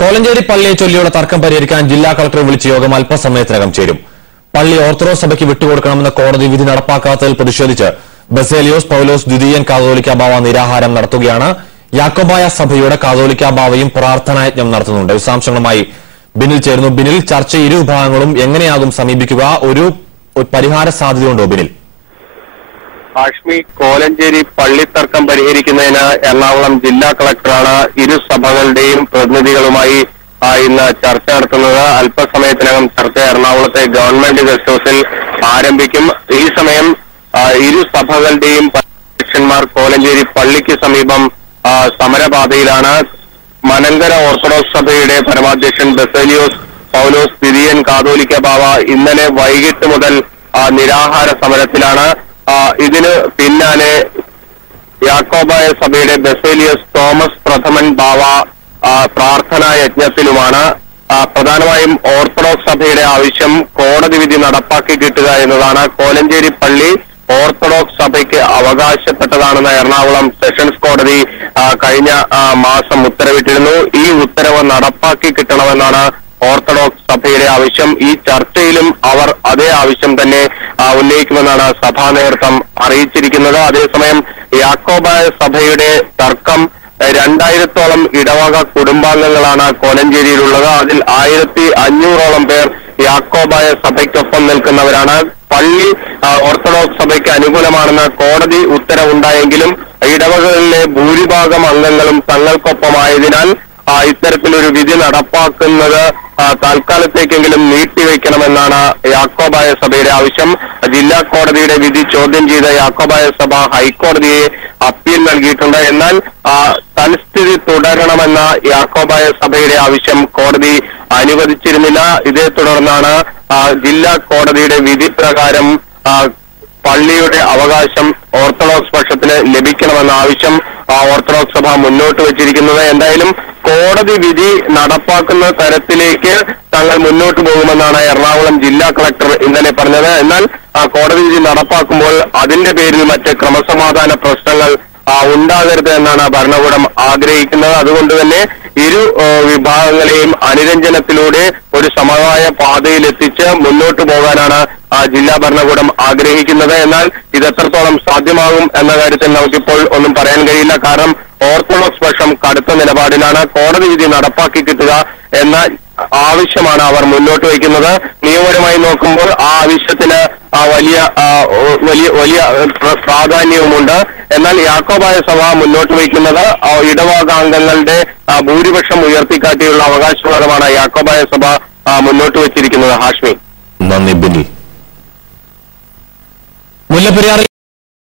കോലഞ്ചേരി പള്ളിയെ ചൊല്ലിയുള്ള തർക്കം പരിഹരിക്കാൻ ജില്ലാ കളക്ടർ വിളിച്ച യോഗം അല്പസമയത്തിനകം ചേരും. പള്ളി ഓർത്തഡോക്സ് സഭയ്ക്ക് വിട്ടുകൊടുക്കണമെന്ന കോടതി വിധി നടപ്പാക്കാത്തതിൽ പ്രതിഷേധിച്ച് ബസേലിയോസ് പൌലോസ് ദ്വിതീയൻ കാതോലിക്ക ബാവ നിരാഹാരം നടത്തുകയാണ്. യാക്കോബായ സഭയുടെ കാതോലിക്ക ബാവയും പ്രാർത്ഥനായജ്ഞം നടത്തുന്നുണ്ട്. വിശദാംശങ്ങളുമായി ബിനിൽ ചേരുന്നു. ബിനിൽ, ചർച്ച ഇരു വിഭാഗങ്ങളും എങ്ങനെയാകും സമീപിക്കുക? ഒരു പരിഹാര സാധ്യതയുണ്ടോ ബിനിൽ? ഹാഷ്മി, കോലഞ്ചേരി പള്ളിത്തർക്കം പരിഹരിക്കുന്നതിന് എറണാകുളം ജില്ലാ കളക്ടറാണ് ഇരു സഭകളുടെയും പ്രതിനിധികളുമായി ഇന്ന് ചർച്ച നടത്തുന്നത്. അല്പസമയത്തിനകം ചർച്ച എറണാകുളത്തെ ഗവൺമെന്റ് ഗസ്റ്റ് ഹൌസിൽ ആരംഭിക്കും. ഈ സമയം ഇരു സഭകളുടെയും അധ്യക്ഷന്മാർ കോലഞ്ചേരി പള്ളിക്ക് സമീപം സമരപാതയിലാണ്. മലങ്കര ഓർത്തഡോക്സ് സഭയുടെ പരമാധ്യക്ഷൻ ബസേലിയോസ് പൌലോസ് ദ്വിതീയൻ കാതോലിക്ക ബാവ ഇന്നലെ വൈകിട്ട് മുതൽ നിരാഹാര സമരത്തിലാണ്. ഇതിന് പിന്നാലെ യാക്കോബായ സഭയുടെ ബസേലിയസ് തോമസ് പ്രഥമൻ ബാവ പ്രാർത്ഥനാ യജ്ഞത്തിലുമാണ്. പ്രധാനമായും ഓർത്തഡോക്സ് സഭയുടെ ആവശ്യം കോടതി വിധി നടപ്പാക്കി കിട്ടുക എന്നതാണ്. കോലഞ്ചേരി പള്ളി ഓർത്തഡോക്സ് സഭയ്ക്ക് അവകാശപ്പെട്ടതാണെന്ന് എറണാകുളം സെഷൻസ് കോടതി കഴിഞ്ഞ മാസം ഉത്തരവിട്ടിരുന്നു. ഈ ഉത്തരവ് നടപ്പാക്കി കിട്ടണമെന്നാണ് ഓർത്തഡോക്സ് സഭയുടെ ആവശ്യം. ഈ ചർച്ചയിലും അവർ അതേ ആവശ്യം തന്നെ ഉന്നയിക്കുമെന്നാണ് സഭാ നേതൃത്വം അറിയിച്ചിരിക്കുന്നത്. അതേസമയം യാക്കോബായ സഭയുടെ തർക്കം 2000-ഓളം ഇടവക കുടുംബാംഗങ്ങളാണ് കോലഞ്ചേരിയിലുള്ളത്. അതിൽ 1500-ഓളം പേർ യാക്കോബായ സഭയ്ക്കൊപ്പം നിൽക്കുന്നവരാണ്. പള്ളി ഓർത്തഡോക്സ് സഭയ്ക്ക് അനുകൂലമാണെന്ന് കോടതി ഉത്തരവുണ്ടായെങ്കിലും ഇടവകളിലെ ഭൂരിഭാഗം അംഗങ്ങളും തങ്ങൾക്കൊപ്പമായതിനാൽ ഇത്തരത്തിലൊരു വിധി നടപ്പാക്കുന്നത് തൽക്കാലത്തേക്കെങ്കിലും നീട്ടിവെക്കണമെന്നാണ് യാക്കോബായ സഭയുടെ ആവശ്യം. ജില്ലാ കോടതിയുടെ വിധി ചോദ്യം ചെയ്ത യാക്കോബായ സഭ ഹൈക്കോടതിയെ അപ്പീൽ നൽകിയിട്ടുണ്ട്. എന്നാൽ തൽസ്ഥിതി തുടരണമെന്ന യാക്കോബായ സഭയുടെ ആവശ്യം കോടതി അനുവദിച്ചിരുന്നില്ല. ഇതേ തുടർന്നാണ് ജില്ലാ കോടതിയുടെ വിധി പ്രകാരം പള്ളിയുടെ അവകാശം ഓർത്തഡോക്സ് പക്ഷത്തിന് ലഭിക്കണമെന്ന ആവശ്യം ഓർത്തഡോക്സ് സഭ മുന്നോട്ട് വെച്ചിരിക്കുന്നത്. എന്തായാലും കോടതി വിധി നടപ്പാക്കുന്ന തരത്തിലേക്ക് തങ്ങൾ മുന്നോട്ട് പോകുമെന്നാണ് എറണാകുളം ജില്ലാ കളക്ടർ ഇന്നലെ പറഞ്ഞത്. എന്നാൽ കോടതി വിധി നടപ്പാക്കുമ്പോൾ അതിന്റെ പേരിൽ മറ്റ് ക്രമസമാധാന പ്രശ്നങ്ങൾ ഉണ്ടാകരുത് എന്നാണ് ഭരണകൂടം ആഗ്രഹിക്കുന്നത്. അതുകൊണ്ട് തന്നെ ഇരു വിഭാഗങ്ങളെയും അനുരഞ്ജനത്തിലൂടെ ഒരു സമവായ പാതയിലെത്തിച്ച് മുന്നോട്ട് പോകാനാണ് ജില്ലാ ഭരണകൂടം ആഗ്രഹിക്കുന്നത്. എന്നാൽ ഇത് എത്രത്തോളം സാധ്യമാകും എന്ന കാര്യത്തിൽ നമുക്കിപ്പോൾ ഒന്നും പറയാൻ കഴിയില്ല. കാരണം ഓർത്തഡോക്സ് പക്ഷം കടുത്ത നിലപാടിലാണ്. കോടതി വിധി നടപ്പാക്കി കിട്ടുക എന്ന ആവശ്യമാണ് അവർ മുന്നോട്ട് വയ്ക്കുന്നത്. നിയമപരമായി നോക്കുമ്പോൾ ആ ആവശ്യത്തിന് വലിയ പ്രാധാന്യവുമുണ്ട്. എന്നാൽ യാക്കോബായ സഭ മുന്നോട്ട് വയ്ക്കുന്നത് ഇടവകാംഗങ്ങളുടെ ഭൂരിപക്ഷം ഉയർത്തിക്കാട്ടിയുള്ള അവകാശവാദമാണ് യാക്കോബായ സഭ മുന്നോട്ട് വച്ചിരിക്കുന്നത്. ഹാഷ്മി, നന്ദി ബിനി. മുല്ലപ്പെരിയാറിൽ